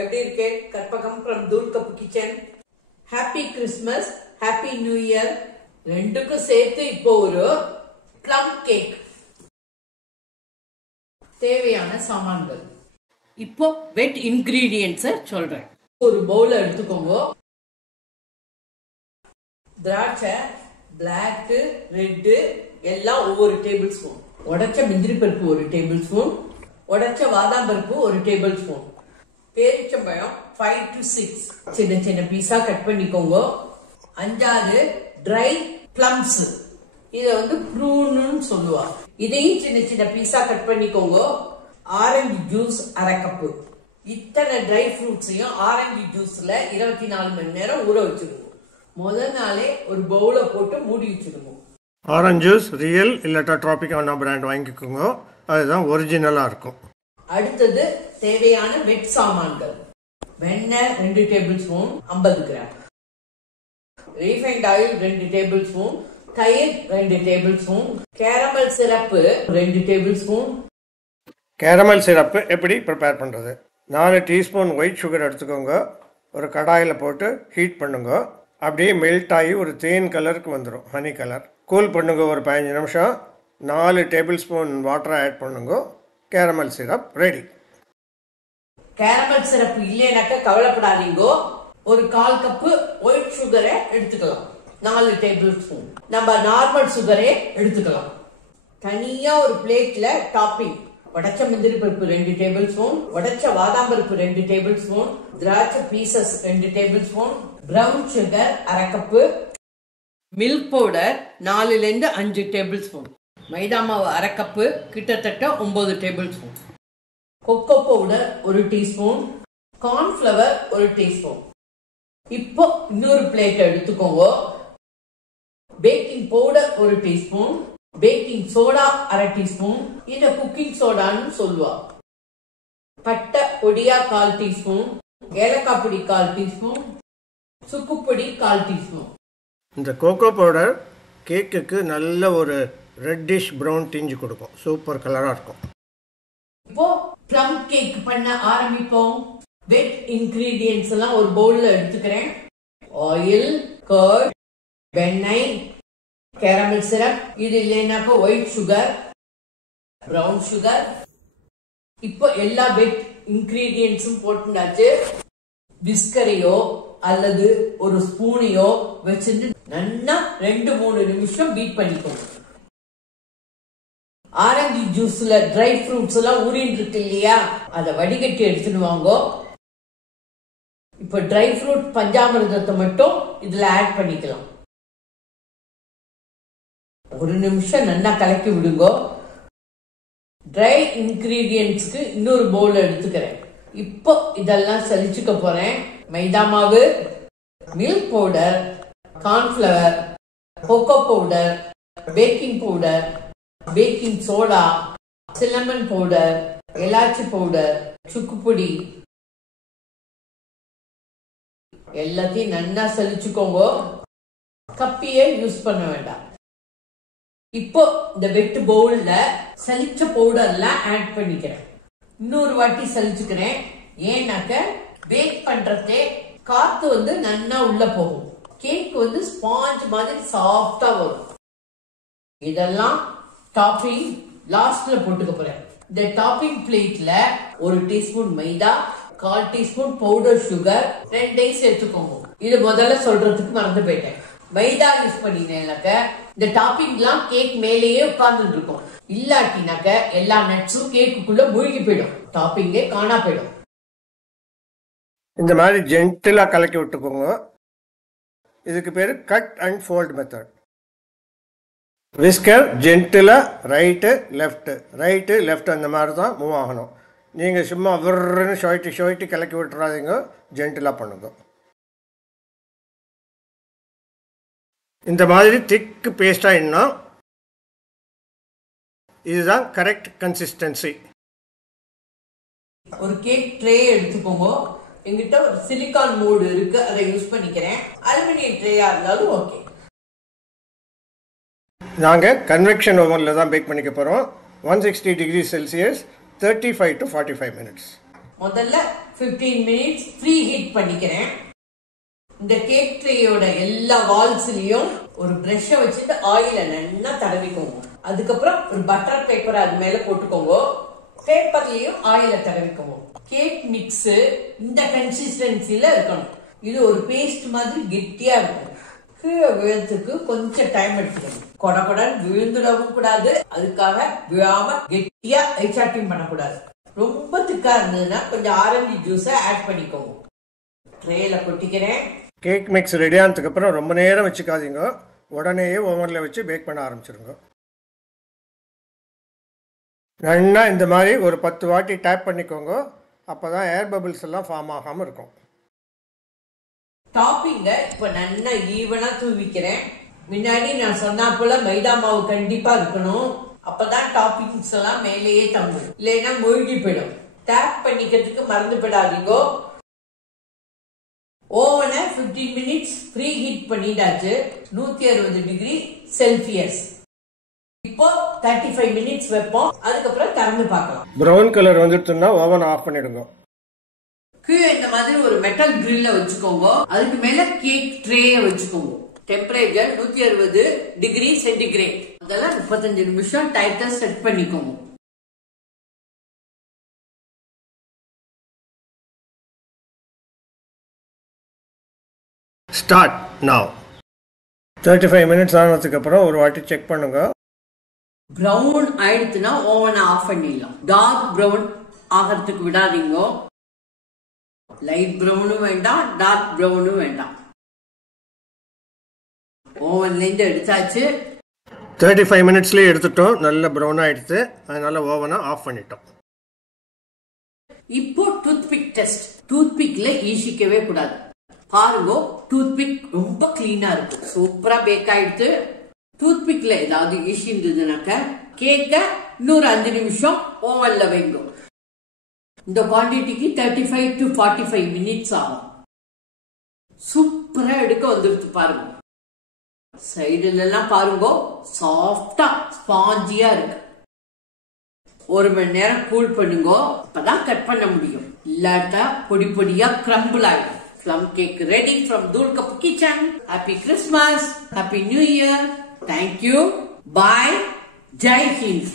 எப்படி இருக்கே? கற்பகம் from தூள் cup kitchen. Happy Christmas, happy new year ரெண்டுக்கும் சேர்த்து இப்போ ஒரு ப்ளம் கேக். தேவையான சாமான்கள் இப்போ வெட் இன்கிரீடியன்ட்ஸ் சொல்றேன். ஒரு பவுல் எடுத்துக்கோங்க. திராட்சை பிளாக், ரெட் எல்லாம் ஒவ்வொரு டேபிள் ஸ்பூன். உடைச்ச முந்திரி பருப்பு ஒரு டேபிள் ஸ்பூன். உடைச்ச பாதாம் பருப்பு ஒரு டேபிள் ஸ்பூன். பேரிச்சம்பழம் 5 to 6 சின்ன சின்ன பீஸா கட் பண்ணிக்கோங்க. 5 ட்ரை பிளம்ஸ், இத ப்ரூன்னு சொல்லுவா. இதையும் சின்ன சின்ன பீஸா கட் பண்ணிக்கோங்க. Orange juice 1/2 cup. இத்தனை ட்ரை ஃப்ரூட்ஸையும் ஆரஞ்சு ஜூஸ்ல 24 மணி நேரம் ஊற வச்சிருங்க. முதல் நாளே ஒரு பவுல போட்டு மூடி வச்சிருங்க. ஆரஞ்சு ஜூஸ் ரியல் இல்லாட்டா ட்ராபிக்கானா பிராண்ட் வாங்கிக்கோங்க, அதுதான் ஒரிஜினலா இருக்கும். அடுத்தது தேவையான வெட் சாமான்கள். வெண்ணெய் 2 table spoon 50 gram. Refined oil 2 table spoon. தயிர் 2 table spoon. Caramel syrup 2 table spoon. Caramel syrup எப்படி ப்ரிப்பேர் பண்ணுறது? 4 டீஸ்பூன் ஒயிட் சுகர் எடுத்துக்கோங்க. ஒரு கடாயில் போட்டு ஹீட் பண்ணுங்க. அப்படியே மெல்ட் ஆகி ஒரு தேன் கலருக்கு வந்துடும், ஹனி கலர். கூல் பண்ணுங்க ஒரு 15 நிமிஷம். 4 டேபிள் ஸ்பூன் வாட்டரை ஆட் பண்ணுங்க. Caramel syrup ready. Caramel syrup இல்லைனாக்க கவலைப்படாதீங்க. ஒரு 1/4 கப்பு ஒயிட் சுகரை எடுத்துக்கலாம். 4 டேபிள் ஸ்பூன். நம்ம நார்மல் சுகரே எடுத்துக்கலாம். தனியா ஒரு பிளேட்ல டாப்பிங். உடைச்ச முந்திரி பருப்பு 2 டேபிள் ஸ்பூன். உடைச்ச பாதாம் பருப்பு 2 டேபிள் ஸ்பூன். திராட்சை pieces 2 table spoon. Brown sugar 1/2 cup. Milk powder 4 to 5 tablespoon. Maida மாவு 1/2 கப்பு, கிட்டத்தட்ட 9 tablespoon. Cocoa powder 1 teaspoon. Cornflour 1 teaspoon. இப்போ இன்னொரு பிளேட் எடுத்துக்கோங்க. Baking powder 1 teaspoon. Baking soda 1/2 teaspoon. இத குக்கிங் சோடான்னு சொல்லுவா. பட்டை பொடியா 1/4 டீஸ்பூன். ஏலக்காய் பொடி 1/4 டீஸ்பூன். சுக்கு பொடி 1/4 டீஸ்பூன். இந்த கோகோ பவுடர் கேக்குக்கு நல்ல ஒரு ரெட்டிஷ் ப்ரௌன் டிஞ்சு கொடுக்கும். சூப்பர் கலராக இருக்கும். இப்போ ப்ளம் கேக் பண்ண ஆரம்பிப்போம். வெட் இன்கிரீடியன்ட்ஸ் எல்லாம் ஒரு பவுல்ல எடுத்துக்கிறேன். ஆயில், கர்ட், வெண்ணெய், கேரமல் சிரப், இது இல்லைனாக்க ஒயிட் சுகர், பிரவுன் சுகர். இப்போ எல்லா வெட் இன்கிரீடியன்ட்ஸும் போட்டுண்டாச்சு. பிஸ்கரையோ அல்லது ஒரு ஸ்பூனையோ வச்சுட்டு நல்லா 2-3 நிமிஷம் பீட் பண்ணிக்கோங்க. ஆரஞ்சு ஜூஸ்ல ட்ரை ஃப்ரூட்ஸ் எல்லாம் ஊறிட்டு இருக்கு இல்லையா, அதை வடிகட்டி எடுத்துட்டு வாங்க. இப்ப ட்ரை ஃப்ரூட் பஞ்சாமிர்தத்தை மட்டும் இதுல ஆட் பண்ணிக்கலாம். 1 நிமிஷம் நல்லா கலக்கி விடுங்க. ட்ரை இன்கிரீடியன்ட்ஸ்க்கு இன்னொரு பவுல் எடுத்துக்கிறேன். இப்போ இதெல்லாம் சலிச்சுக்க போறேன். மைதா மாவு, milk powder, cornflour, cocoa powder, baking powder, baking soda, cinnamon powder, எலாச்சி பவுடர், சுக்கு பொடி எல்லாத்தையும் நல்லா சலிச்சுக்கோங்க. கப்பியே யூஸ் பண்ண வேண்டாம். இப்போ இந்த வெட்டு பவுல்ல சலிச்ச பவுடர்லாம் ஆட் பண்ணிக்கிறேன். இன்னொரு வாட்டி சலிச்சுக்கிறேன். ஏன்னாக்க பேக் பண்றதே காத்து நல்லா உள்ள போகும். கேக் ஸ்பாஞ்ச் மாதிரி சாஃப்டா வரும். இதெல்லாம் டாப்பிங் லாஸ்ட்ல போட்டுக்க போறேன். இந்த டாப்பிங் பிளேட்ல 1 டீஸ்பூன் மைதா, 1/4 டீஸ்பூன் பவுடர் சுகர் 2 சேர்த்துக்கோங்க. இது முதல்ல சொல்றதுக்கு மறந்து போயிட்டேன். மைதா யூஸ் பண்ணினாக்க இந்த டாப்பிங் எல்லாம் கேக் மேலேயே உட்கார்ந்து இருக்கும். இல்லாட்டினாக்க எல்லா நட்ஸும் கேக்குக்குள்ள மூழ்கி போயிடும், டாப்பிங்கே காணா போயிடும். இந்த மாதிரி ஜென்டிலா கலக்கி விட்டுக்கோங்க. இதுக்கு பேரு cut and fold method. Whisker ஜென்டிலா ரைட்டு லெஃப்ட் அந்த மாதிரி தான் மூவ் ஆகணும். நீங்கள் சும்மா விர்ன்னு ஷொயிட்டி கலக்கி விட்டுறாதீங்க, ஜென்டிலா பண்ணுங்க. இந்த மாதிரி திக்கு பேஸ்டாக இன்னும் இதுதான் கரெக்ட் கன்சிஸ்டன்சி. ஒரு கேக் ட்ரே எடுத்துக்கோங்க. எங்கிட்ட ஒரு சிலிகான் மோல்டு இருக்கு, அதை யூஸ் பண்ணிக்கிறேன். அலுமினியம் ட்ரேயா இருந்தாலும் ஓகே. நாங்கள் கன்வெக்ஷன் ஓவனில் தான் பேக் பண்ணிக்க போகிறோம். 160 degrees Celsius 35 to 45 minutes. முதல்ல 15 மினிட்ஸ் ப்ரீ ஹீட் பண்ணிக்கிறேன். இந்த கேக் ட்ரேயோட எல்லா வால்ஸ்லயும் ஒரு பிரஷ வச்சுட்டு ஆயில நல்லா தடவிக்கோங்க. அதுக்கப்புறம் ஒரு பட்டர் பேப்பர் அது மேல போட்டுக்கோங்க. பேப்பர்லயும் ஆயில தடவிக்கோங்க. கேக் மிக்ஸ் இந்த கன்சிஸ்டன்சில இருக்கணும். இது ஒரு பேஸ்ட் மாதிரி கெட்டியா இருக்கும். கீழே விழுறதுக்கு கொஞ்சம் டைம் எடுத்துக்கணும். கொடகொடன் விழுந்துடவும் கூடாது. அதுக்காக விழாம கெட்டியா ஐசாட்டிங் பண்ணக்கூடாது. ரொம்ப திக்கா இருந்ததுன்னா கொஞ்சம் ஆரஞ்சு ஜூஸ ஆட் பண்ணிக்கோங்க. ட்ரேல கொட்டிக்கிறேன். கேக் மிக்ஸ் ரெடி ஆனதுக்கு அப்புறம் ரொம்ப நேரம் வச்சுக்காதீங்க. உடனேயே ஓவன்ல வச்சு பேக் பண்ண ஆரம்பிச்சிருங்க. நல்லா இந்த மாதிரி ஒரு 10 வாட்டி டேப் பண்ணிக்கோங்க. அப்பதான் ஏர் பபிள்ஸ் எல்லாம் ஃபார்ம் ஆகாம இருக்கும். டாப்பிங்க இப்ப நல்லா ஈவனா தூவிக்கிறேன். முன்னாடி நான் சொன்னா போல மைதா மாவு கண்டிப்பா இருக்கணும். அப்பதான் டாப்பிங்ஸ் எல்லாம் மேலேயே தங்கும். இல்லைன்னா மூழ்கி போயிடும். டேப் பண்ணிக்கிறதுக்கு மறந்து போயிடாதீங்க. ஓவனை 15 மினிட்ஸ் ப்ரீ ஹீட் பண்ணிட்டாச்சு. 160 டிகிரி செல்சியஸ். இப்போ 35 மினிட்ஸ் வைப்போம். அதுக்கப்புறம் திறந்து பார்க்கலாம். ப்ரௌன் கலர் வந்துட்டுன்னா ஓவன் ஆஃப் பண்ணிடுங்க. கீழே இந்த மாதிரி ஒரு மெட்டல் கிரில்ல வச்சுக்கோங்க. அதுக்கு மேல கேக் ட்ரேய வச்சுக்கோங்க. Temperature 160 degree centigrade. அதெல்லாம் 35 நிமிஷம் டைட்டா செட் பண்ணிக்கோங்க. Start now. 35 மினிட்ஸ் ஆனதுக்கு அப்புறம் ஒரு வாட்டி செக் பண்ணுங்க. பிரவுன் ஆயிடுச்சுன்னா ஓவனை ஆஃப் பண்ணிடலாம். டார்க் பிரவுன் ஆகிறதுக்கு விடாதீங்க. லைட் பிரவுனும் வேண்டாம், டார்க் பிரவுனும் வேண்டாம். ஓவன்ல இருந்து எடுத்தாச்சு. 35 மினிட்ஸ்லயே எடுத்துட்டோம். நல்ல ப்ரௌன் ஆயிடுச்சு. அதனால ஓவனை ஆஃப் பண்ணிட்டோம். இப்போ டூத்பிக் டெஸ்ட். டூத்பிக்ல ஈசிக்கவே கூடாது. பாருங்க, டூத்பிக் ரொம்ப கிளீனா இருக்கு. சூப்பரா பேக் ஆயிடுச்சு. டூத்பிக்ல ஏதாவது ஈசி இருந்ததுனாக்க கேக்க இன்னொரு 5 நிமிஷம் ஓவன்ல வைங்க. இந்த குவான்டிட்டிக்கு 35 to 45 மினிட்ஸ் ஆகும். சூப்பரா எடுக்க வந்துருச்சு பாருங்க. சைடுல எல்லாம் பாருங்க, சாஃப்டா ஸ்பாஞ்சியா இருக்கு. 1 மணி நேரம் கூல் பண்ணுங்க. அப்பதான் கட் பண்ண முடியும். இல்லாட்டா பொடி பொடியா கிரம்பிள் ஆயிடும். Plum cake ready from Dulkap Kitchen. Happy Christmas. Happy New Year. Thank you. Bye. Jai Hind.